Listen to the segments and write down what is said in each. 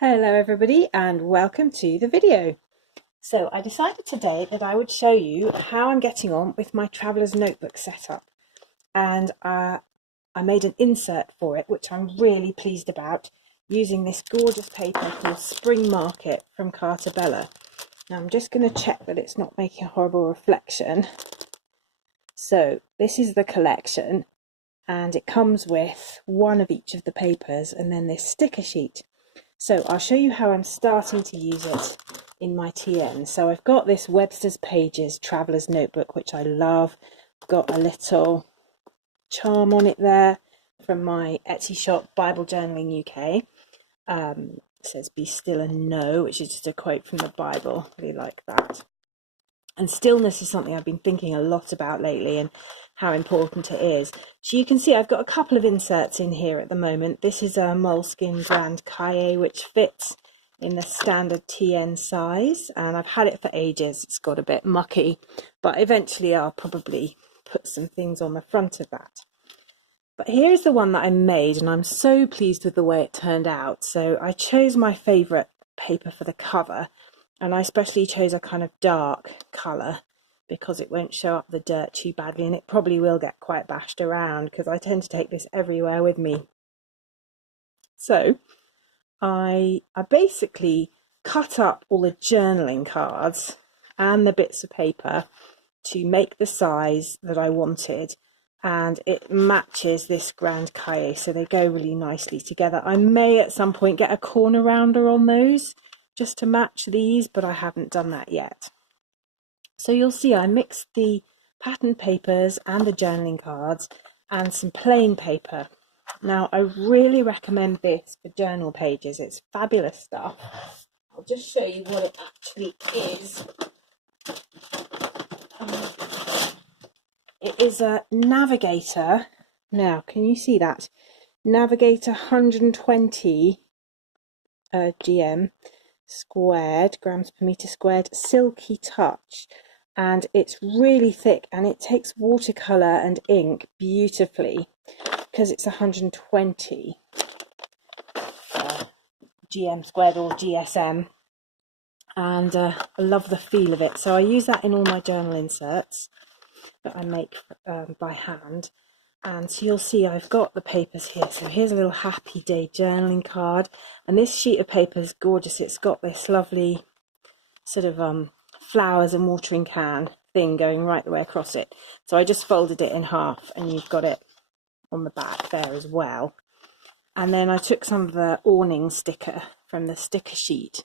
Hello everybody and welcome to the video. So I decided today that I would show you how I'm getting on with my traveller's notebook setup, and I made an insert for it which I'm really pleased about, using this gorgeous paper called Spring Market from Carta Bella. Now I'm just going to check that it's not making a horrible reflection. So this is the collection and it comes with one of each of the papers and then this sticker sheet. So I'll show you how I'm starting to use it in my TN. So I've got this Websters Pages Traveller's Notebook, which I love. I've got a little charm on it there from my Etsy shop, Bible Journaling UK. It says, "Be still and know," which is just a quote from the Bible. I really like that. And stillness is something I've been thinking a lot about lately and how important it is. So you can see I've got a couple of inserts in here at the moment. This is a moleskin Grand Cahier which fits in the standard TN size, and I've had it for ages. It's got a bit mucky, but eventually I'll probably put some things on the front of that. But here's the one that I made, and I'm so pleased with the way it turned out. So I chose my favourite paper for the cover, and I especially chose a kind of dark colour because it won't show up the dirt too badly, and it probably will get quite bashed around because I tend to take this everywhere with me. So I basically cut up all the journaling cards and the bits of paper to make the size that I wanted, and it matches this Grand Cahier, so they go really nicely together. I may at some point get a corner rounder on those just to match these, but I haven't done that yet. So you'll see I mixed the patterned papers and the journaling cards and some plain paper. Now I really recommend this for journal pages. It's fabulous stuff. I'll just show you what it actually is. It is a Navigator. Now, can you see that? Navigator 120 GM squared, grams per meter squared, silky touch. And it's really thick and it takes watercolour and ink beautifully because it's 120 GM squared or GSM. And I love the feel of it. So I use that in all my journal inserts that I make by hand. And so you'll see I've got the papers here. So here's a little happy day journaling card, and this sheet of paper is gorgeous. It's got this lovely sort of flowers and watering can thing going right the way across it. So I just folded it in half and you've got it on the back there as well. And then I took some of the awning sticker from the sticker sheet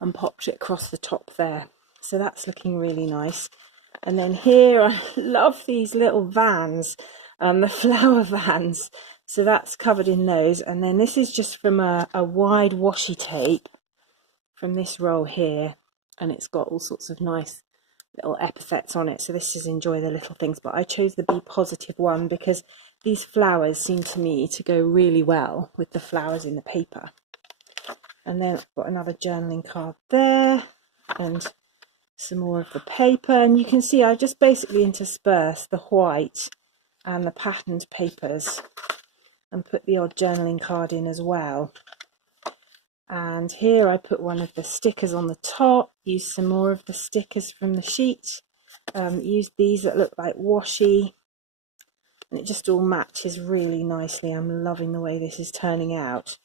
and popped it across the top there. So that's looking really nice. And then here, I love these little vans, the flower vans. So that's covered in those. And then this is just from a wide washi tape from this roll here. And it's got all sorts of nice little epithets on it. So this is enjoy the little things. But I chose the Be Positive one because these flowers seem to me to go really well with the flowers in the paper. And then I've got another journaling card there and some more of the paper, and you can see I just basically intersperse the white and the patterned papers and put the odd journaling card in as well. And here I put one of the stickers on the top, use some more of the stickers from the sheet, use these that look like washi, and it just all matches really nicely. I'm loving the way this is turning out.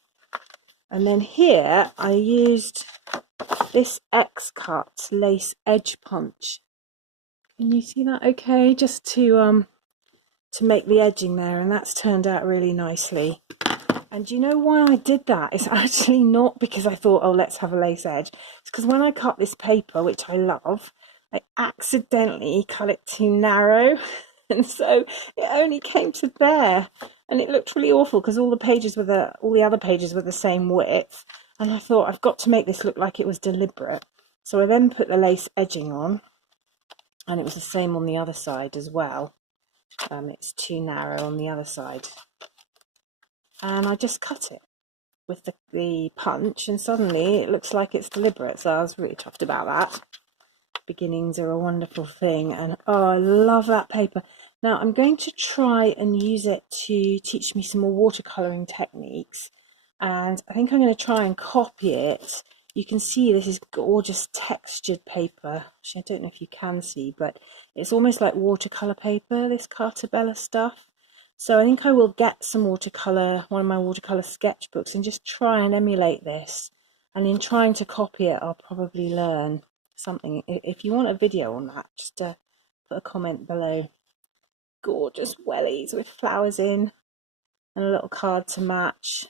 And then here I used this X-cut lace edge punch. Can you see that okay? Just to make the edging there, and that's turned out really nicely. And you know why I did that? It's actually not because I thought, oh, let's have a lace edge. It's because when I cut this paper, which I love, I accidentally cut it too narrow. And so it only came to there. And it looked really awful because all the other pages were the same width. And I thought, I've got to make this look like it was deliberate. So I then put the lace edging on, and it was the same on the other side as well. It's too narrow on the other side. And I just cut it with the punch, and suddenly it looks like it's deliberate. So I was really chuffed about that. Beginnings are a wonderful thing, and oh, I love that paper. Now I'm going to try and use it to teach me some more watercolouring techniques. and I think I'm going to try and copy it. You can see this is gorgeous textured paper, which I don't know if you can see, but it's almost like watercolour paper, this Carta Bella stuff. So I think I will get some watercolour, one of my watercolour sketchbooks, and just try and emulate this. And in trying to copy it, I'll probably learn something. If you want a video on that, just put a comment below. Gorgeous wellies with flowers in, and a little card to match.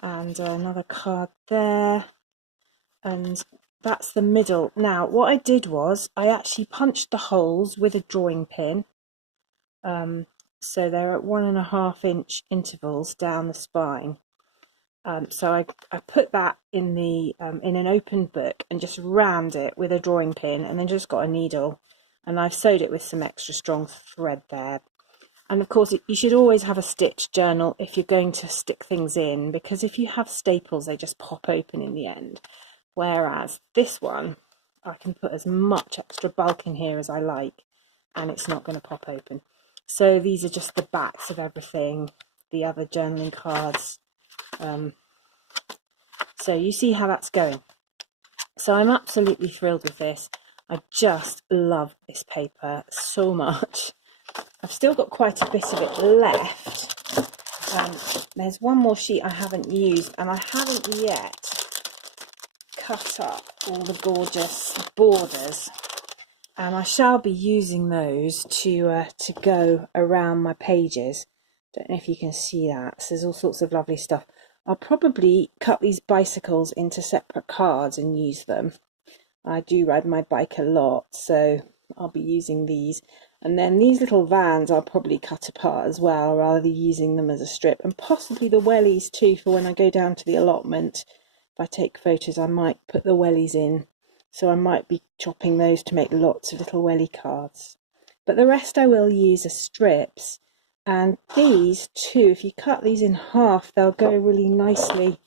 And another card there, and that's the middle. Now what I did was I actually punched the holes with a drawing pin, so they're at 1.5 inch intervals down the spine. So I put that in the in an open book and just rammed it with a drawing pin, and then just got a needle, and I've sewed it with some extra strong thread there. And of course, you should always have a stitch journal if you're going to stick things in, because if you have staples, they just pop open in the end. Whereas this one, I can put as much extra bulk in here as I like, and it's not going to pop open. So these are just the backs of everything, the other journaling cards. So you see how that's going. So I'm absolutely thrilled with this. I just love this paper so much. I've still got quite a bit of it left. There's one more sheet I haven't used, and I haven't yet cut up all the gorgeous borders, and I shall be using those to go around my pages. Don't know if you can see that. So there's all sorts of lovely stuff. I'll probably cut these bicycles into separate cards and use them. I do ride my bike a lot, so I'll be using these. And then these little vans I'll probably cut apart as well, rather than using them as a strip. And possibly the wellies too, for when I go down to the allotment. If I take photos, I might put the wellies in. So I might be chopping those to make lots of little welly cards. But the rest I will use as strips. And these too, if you cut these in half, they'll go really nicely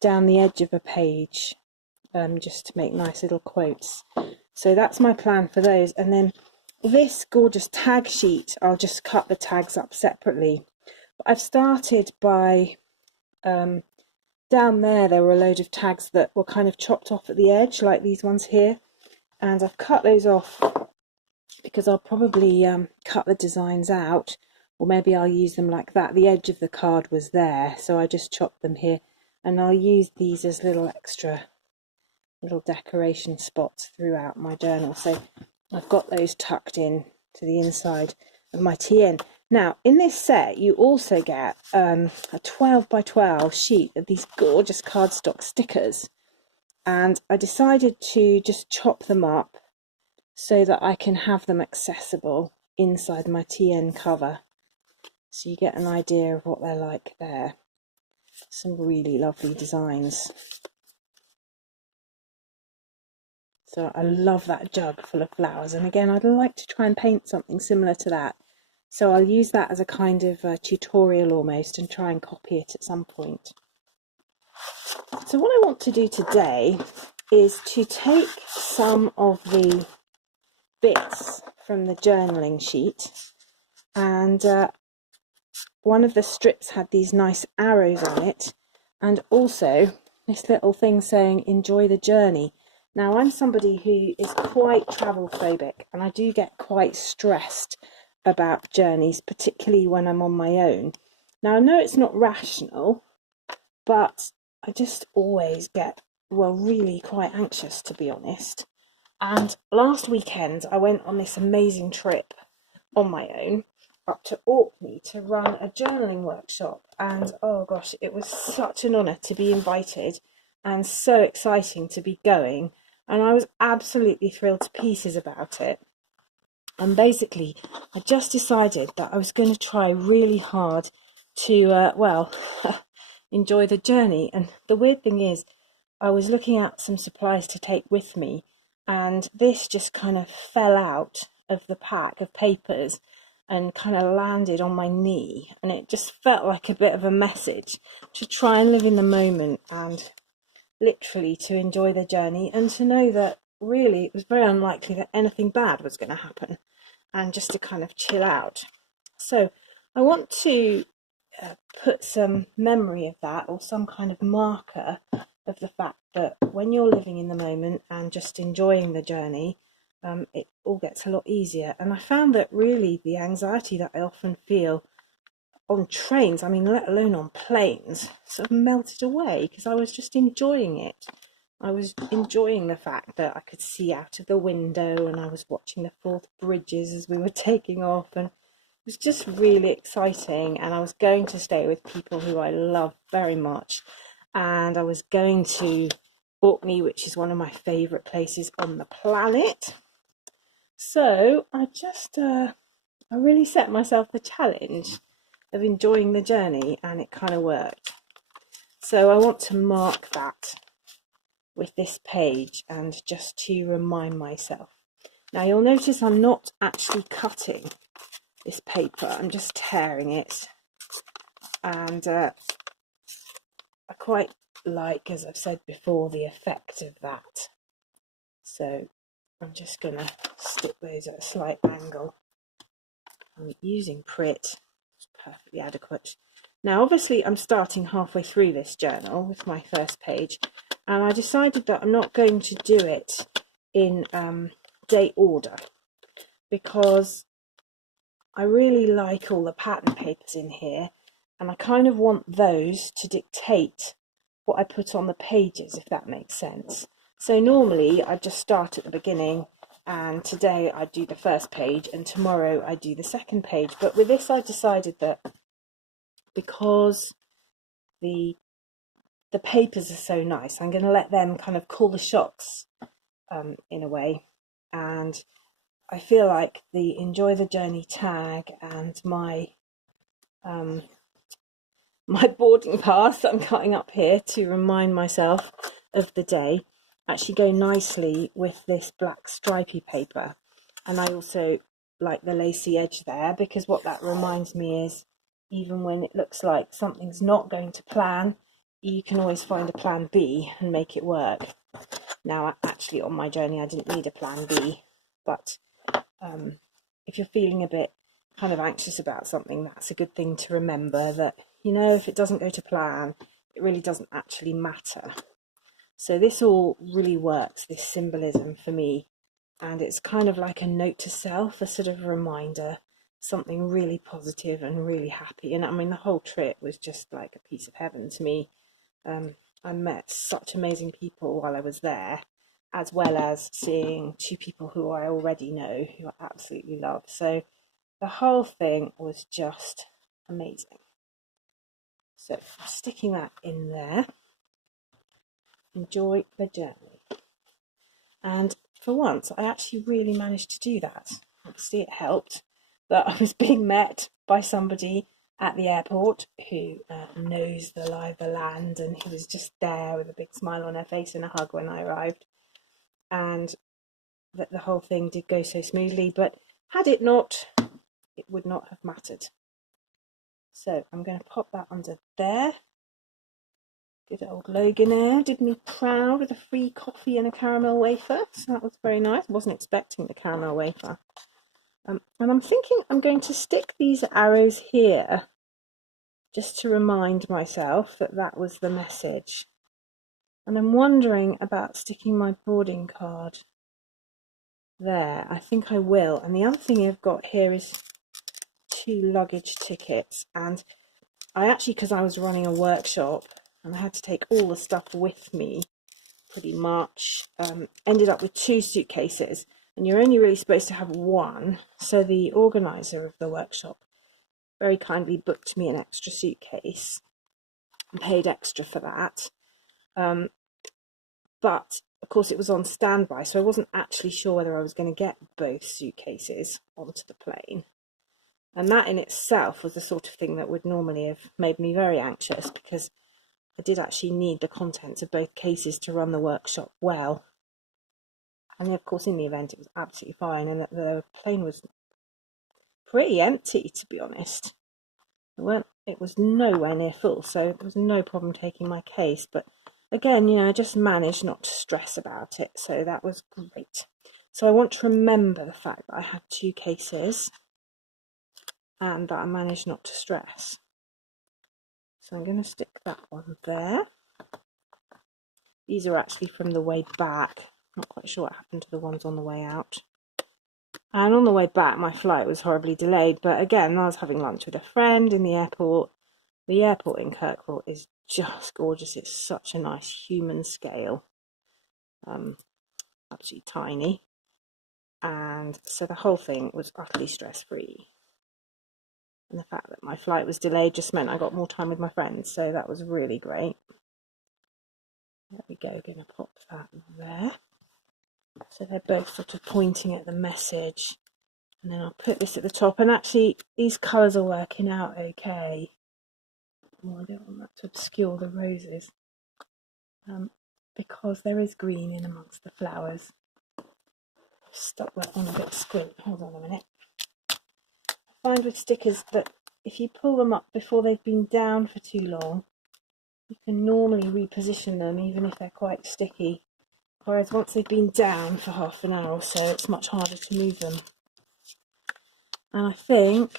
down the edge of a page, just to make nice little quotes. So that's my plan for those. And then this gorgeous tag sheet, I'll just cut the tags up separately. But I've started by, down there were a load of tags that were kind of chopped off at the edge, like these ones here. And I've cut those off because I'll probably cut the designs out, or maybe I'll use them like that. The edge of the card was there, so I just chopped them here. And I'll use these as little extra little decoration spots throughout my journal. So I've got those tucked in to the inside of my TN. Now, in this set, you also get a 12 by 12 sheet of these gorgeous cardstock stickers. And I decided to just chop them up so that I can have them accessible inside my TN cover. So you get an idea of what they're like there. Some really lovely designs. So I love that jug full of flowers, and again I'd like to try and paint something similar to that. So I'll use that as a kind of tutorial almost, and try and copy it at some point. So what I want to do today is to take some of the bits from the journaling sheet, and one of the strips had these nice arrows on it, and also this little thing saying enjoy the journey. Now, I'm somebody who is quite travel phobic, and I do get quite stressed about journeys, particularly when I'm on my own. Now, I know it's not rational, but I just always get, well, really quite anxious, to be honest. And last weekend, I went on this amazing trip on my own up to Orkney to run a journaling workshop. And oh gosh, it was such an honour to be invited and so exciting to be going. And I was absolutely thrilled to pieces about it. And basically, I just decided that I was going to try really hard to, well, enjoy the journey. And the weird thing is, I was looking at some supplies to take with me, and this just kind of fell out of the pack of papers and kind of landed on my knee. And it just felt like a bit of a message to try and live in the moment and literally to enjoy the journey, and to know that really it was very unlikely that anything bad was going to happen, and just to kind of chill out. So I want to put some memory of that, or some kind of marker of the fact that when you're living in the moment and just enjoying the journey, it all gets a lot easier. And I found that really the anxiety that I often feel on trains, I mean, let alone on planes, sort of melted away because I was just enjoying it. I was enjoying the fact that I could see out of the window, and I was watching the Forth Bridges as we were taking off, and it was just really exciting. And I was going to stay with people who I love very much, and I was going to Orkney, which is one of my favourite places on the planet. So I really set myself the challenge of enjoying the journey, and it kind of worked. So I want to mark that with this page, and just to remind myself. Now you'll notice I'm not actually cutting this paper, I'm just tearing it, and I quite like, as I've said before, the effect of that. So I'm just going to stick those at a slight angle. I'm using Prit, it's perfectly adequate. Now obviously I'm starting halfway through this journal with my first page, and I decided that I'm not going to do it in date order, because I really like all the pattern papers in here, and I kind of want those to dictate what I put on the pages, if that makes sense. So normally I just start at the beginning, and today I do the first page and tomorrow I do the second page. But with this I decided that because the papers are so nice, I'm going to let them kind of call the shots in a way. And I feel like the enjoy the journey tag and my my boarding pass that I'm cutting up here to remind myself of the day actually go nicely with this black stripy paper. And I also like the lacy edge there, because what that reminds me is, even when it looks like something's not going to plan, you can always find a plan B and make it work. Now actually on my journey I didn't need a plan B, but if you're feeling a bit kind of anxious about something, that's a good thing to remember, that, you know, if it doesn't go to plan, it really doesn't actually matter. So this all really works, this symbolism for me, and it's kind of like a note to self, a sort of reminder, something really positive and really happy. And I mean, the whole trip was just like a piece of heaven to me. I met such amazing people while I was there, as well as seeing two people who I already know, who I absolutely love. So the whole thing was just amazing. So I'm sticking that in there. Enjoy the journey. And for once, I actually really managed to do that. Obviously it helped that I was being met by somebody at the airport who knows the lie of the land, and who was just there with a big smile on her face and a hug when I arrived. And that the whole thing did go so smoothly, but had it not, it would not have mattered. So I'm going to pop that under there. Good old Loganair did me proud with a free coffee and a caramel wafer, so that was very nice. I wasn't expecting the caramel wafer. And I'm thinking I'm going to stick these arrows here just to remind myself that that was the message. And I'm wondering about sticking my boarding card there. I think I will. And the other thing I've got here is 2 luggage tickets. And I actually, because I was running a workshop and I had to take all the stuff with me pretty much, ended up with 2 suitcases. And you're only really supposed to have 1. So the organizer of the workshop very kindly booked me an extra suitcase and paid extra for that. But of course it was on standby, so I wasn't actually sure whether I was going to get both suitcases onto the plane. And that in itself was the sort of thing that would normally have made me very anxious, because I did actually need the contents of both cases to run the workshop well. And of course in the event it was absolutely fine, and the plane was pretty empty, to be honest. It was nowhere near full, so there was no problem taking my case. But again, you know, I just managed not to stress about it, so that was great. So I want to remember the fact that I had 2 cases and that I managed not to stress. So I'm going to stick that one there. These are actually from the way back. Not quite sure what happened to the ones on the way out. And on the way back, my flight was horribly delayed. But again, I was having lunch with a friend in the airport. The airport in Kirkwall is just gorgeous. It's such a nice human scale. Absolutely tiny. And so the whole thing was utterly stress-free. And the fact that my flight was delayed just meant I got more time with my friends. So that was really great. There we go. Going to pop that there. So they're both sort of pointing at the message. And then I'll put this at the top. And actually, these colours are working out okay. Oh, I don't want that to obscure the roses. Because there is green in amongst the flowers. I've stuck that on a bit of squint. Hold on a minute. I find with stickers that if you pull them up before they've been down for too long, you can normally reposition them even if they're quite sticky. Whereas once they've been down for half an hour or so, it's much harder to move them. And I think I'm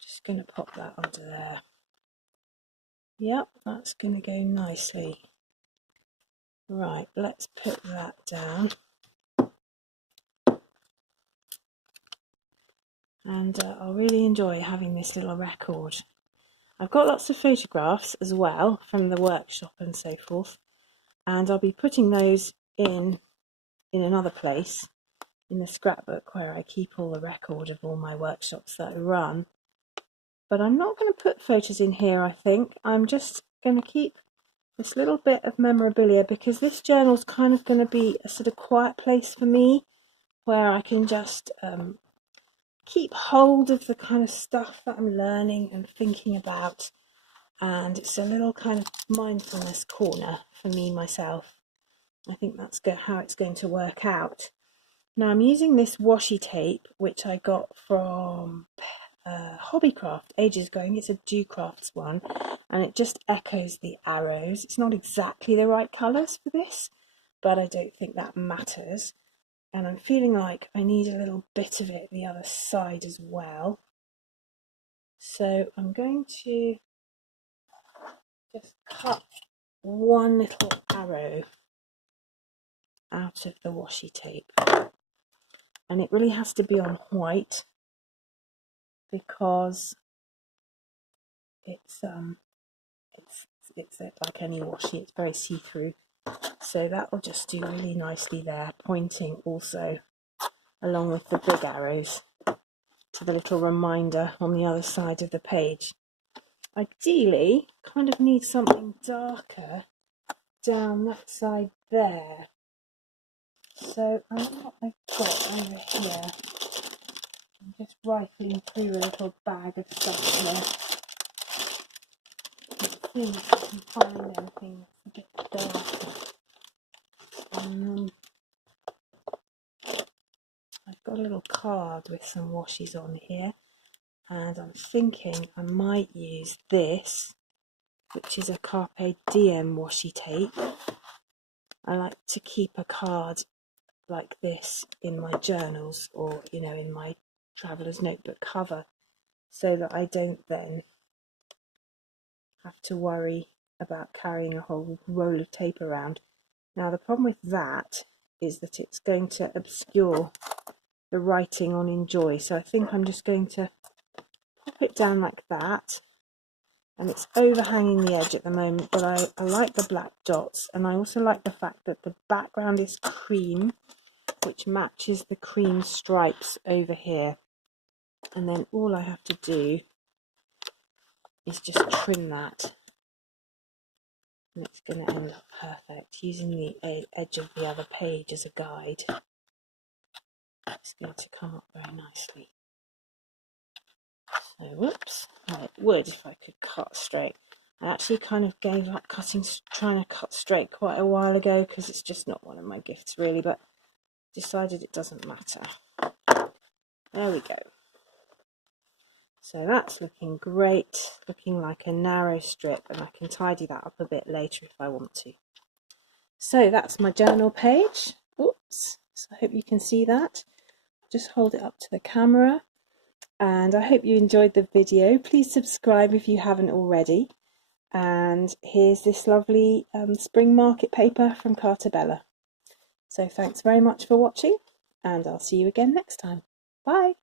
just going to pop that under there. Yep, that's going to go nicely. Right, let's put that down. And I'll really enjoy having this little record. I've got lots of photographs as well from the workshop and so forth. And I'll be putting those in another place, in the scrapbook where I keep all the record of all my workshops that I run. But I'm not going to put photos in here, I think. I'm just going to keep this little bit of memorabilia because this journal's kind of going to be a sort of quiet place for me where I can just keep hold of the kind of stuff that I'm learning and thinking about. And it's a little kind of mindfulness corner for me, myself. I think that's how it's going to work out. Now I'm using this washi tape, which I got from Hobbycraft ages ago. It's a Do Crafts one, and it just echoes the arrows. It's not exactly the right colours for this, but I don't think that matters. And I'm feeling like I need a little bit of it the other side as well. So I'm going to just cut one little arrow out of the washi tape. And it really has to be on white because it's like any washi, it's very see-through. So that will just do really nicely there, pointing also along with the big arrows to the little reminder on the other side of the page. Ideally, kind of need something darker down that side there. So I know what I've got over here. I'm just rifling through a little bag of stuff here. See if I can find anything that's a bit darker. I've got a little card with some washes on here, and I'm thinking I might use this, which is a Carpe Diem washi tape. I like to keep a card like this in my journals or, you know, in my traveller's notebook cover so that I don't then have to worry about carrying a whole roll of tape around. Now the problem with that is that it's going to obscure the writing on Enjoy, so I think I'm just going to pop it down like that, and it's overhanging the edge at the moment, but I like the black dots, and I also like the fact that the background is cream, which matches the cream stripes over here. And then all I have to do is just trim that, and it's going to end up perfect, using the edge of the other page as a guide. It's going to come up very nicely. So, whoops, well, it would if I could cut straight. I actually kind of gave up trying to cut straight quite a while ago because it's just not one of my gifts really, but decided it doesn't matter. There we go. So that's looking great, looking like a narrow strip, and I can tidy that up a bit later if I want to. So that's my journal page. Oops, so I hope you can see that. Just hold it up to the camera. and I hope you enjoyed the video. Please subscribe if you haven't already. And here's this lovely spring market paper from Carta Bella. So thanks very much for watching, and I'll see you again next time. Bye!